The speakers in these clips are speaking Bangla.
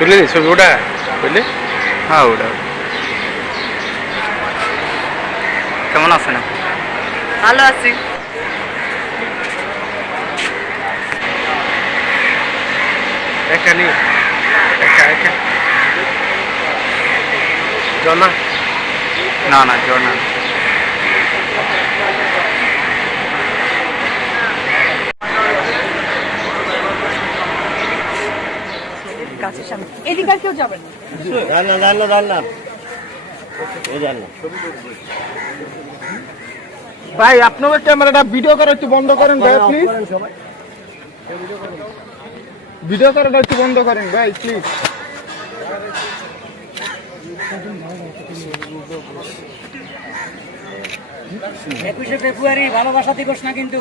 বুঝলি ছবি ওটা বুঝলি হ্যাঁ ওটা কেমন আছেন ভালো আছি এখানে একা একা জনা না না জনা গাছের সামনে। এদিকে আর কেউ যাবেন না। জানলাম জানলাম জানলাম এই জানলাম ভাই আপনাদের ক্যামেরাটা ভিডিও করা একটু বন্ধ করেন ভাই প্লিজ ভিডিও করাটা একটু বন্ধ করেন ভাই প্লিজ একুশে ফেব্রুয়ারি ভালোবাসা দিবস না কিন্তু?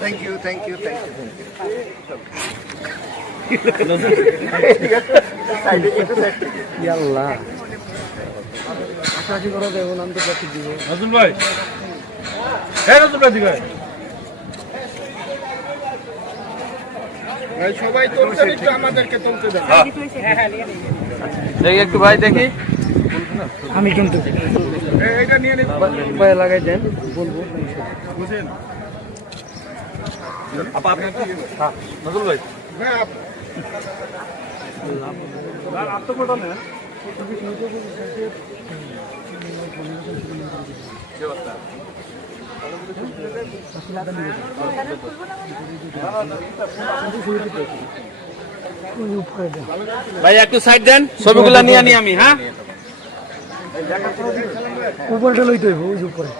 Thank you thank you thank you Nazrul ভাই। হ্যাঁ নজরুল ভাই ভাই ভাই সবাই তুলছেন একটু আমাদেরকে তুলতে দেন দেখি একটু ভাই দেখি। আমি কিন্তু এই- নিয়ে নিন। লাগাই দেন বুঝেন? নজরুল ভাই। নেন ভাই একটু সাইড দেন ছবিগুলো নিয়ে আনি আমি হ্যাঁ উপরেটা লইতে হইব ওই যে উপরে